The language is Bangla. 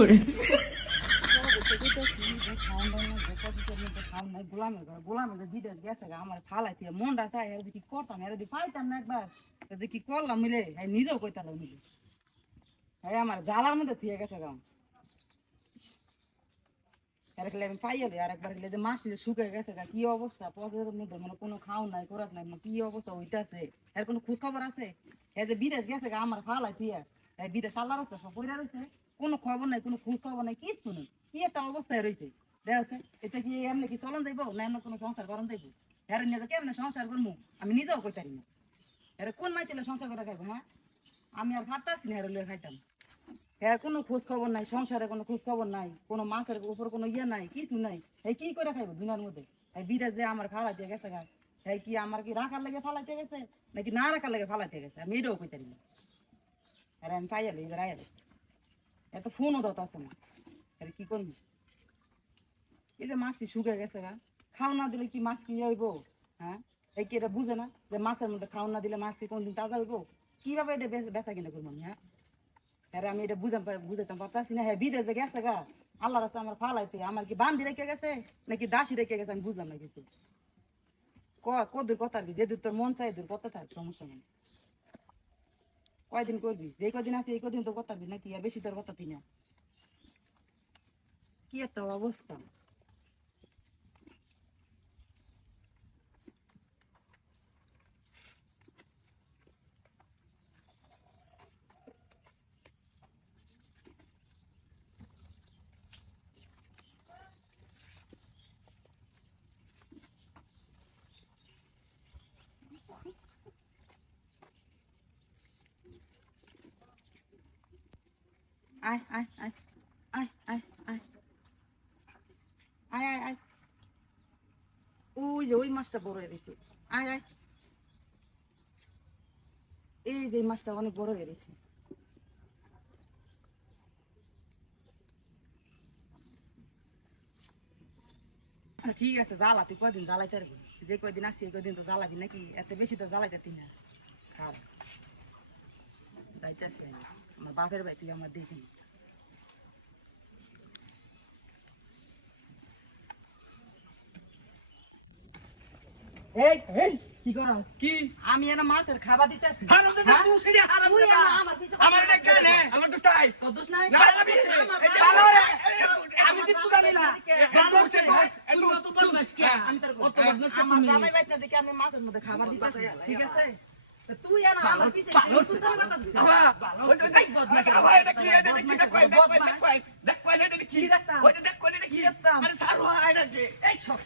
করে গোলামের বিদেশ গেছে আমার ফালাইতে মনটা চাই কি করতাম এর দি পাইতাম না একবার যে কি করলাম মিলে নিজেও কইতালাম মিলে আমার জ্বালার মধ্যে থিয়ে গেছে গাম আমি পাইলে আর একবার যে মাছটি শুকিয়ে গেছে কি অবস্থা পথের মধ্যে মানে কোনো খাও নাই করাক নাই কি অবস্থা হইতাছে এর কোনো খোঁজ খবর আছে এই যে বিদেশ গেছে আমার ফালাই থিয়া বিদেশ আল্লাহ রয়েছে পয়রা রয়েছে কোনো খবর নাই কোনো খোঁজ খবর নাই কিচ্ছু নেই কি একটা অবস্থায় রয়েছে দেখছে এটা কি এমনি কি চলন যাইব না এমন কোনো সংসার করন যাইব এর নিয়ে কেমনে সংসার করবো আমি নিজেও কইতারি না এর কোন মাই ছেলে সংসার করে খাইবো হ্যাঁ আমি আর ফাটতাছি না এর লিয়ে খাইতাম হ্যাঁ কোনো খোঁজ খবর নাই সংসারে কোনো খোঁজ খবর নাই কোনো মাছের উপর কোনো ইয়ে নাই কিছু নাই এই কি করে খাইবো দুনিয়ার মধ্যে এই বিদেশ যে আমার ফালাইতে গেছে গা এই কি আমার কি রাখার লেগে ফালাইতে গেছে নাকি না রাখার লেগে ফালাইতে গেছে আমি এটাও কইতারি না আর আমি পাইয়ালে এবার আয়ালে এত ফোনও দত আছে না আরে কি করবি এই যে মাছটি শুকে গেছে গা খাও না দিলে কি মাছ কি হইব হ্যাঁ এই কি এটা বুঝে না যে মাছের মধ্যে খাও না দিলে মাছ কি কোনদিন তাজা হইব কিভাবে এটা বেচা কিনা করবো আমি হ্যাঁ হ্যাঁ আমি এটা বুঝাইতাম পারতাছি না হ্যাঁ বিদেশে গেছে গা আল্লাহ রাস্তা আমার ফালাইতে আমার কি বান্ধি রেখে গেছে নাকি দাসী রেখে গেছে আমি বুঝলাম না কিছু কদূর কথা যে দূর তোর মন চাই দূর কথা থাক সমস্যা নেই কয়দিন করবি যে কদিন আছে এই কদিন তো কথা নাকি আর বেশি তোর কথা না কি একটা অবস্থা আয় আয় আয় আয় আয় আয় আয় আয় আয় ওই যে ওই মাছটা বড় হয়ে গেছে আয় আয় এই যে মাছটা অনেক বড় হয়ে গেছে আচ্ছা ঠিক আছে জ্বালা তুই কয়দিন জ্বালাইতে পারবি যে কয়দিন আসি এই কয়দিন তো জ্বালাবি নাকি এত বেশি তো জ্বালাইতে না খাও যাইতেছি আমার বাপের বাড়ি তুই আমার দেখি এই এই কি করস কি আমি এনা মাছের খাবার দিতেছি হারাম দে তুই সেদি হারাম তুই দে আমার পিছে আমার না কেন আমার তো স্টাইল তোর দোষ নাই না আমি আমি কিছু জানি না ভালো হচ্ছে একটু তো বলছিস কি আমি তোর আমার জামাই বাইতে দেখে আমি মাছের মধ্যে খাবার দিতেছি ঠিক আছে তো তুই এনা আমার পিছে তুই তোর কথা দিছিস ভালো ওই দেখ ভাই এটা কি এটা কি দেখ কই দেখ কই দেখ কই দেখ কই দেখ কই দেখ কই দেখ কি আরে সারো আয় না যে এই সব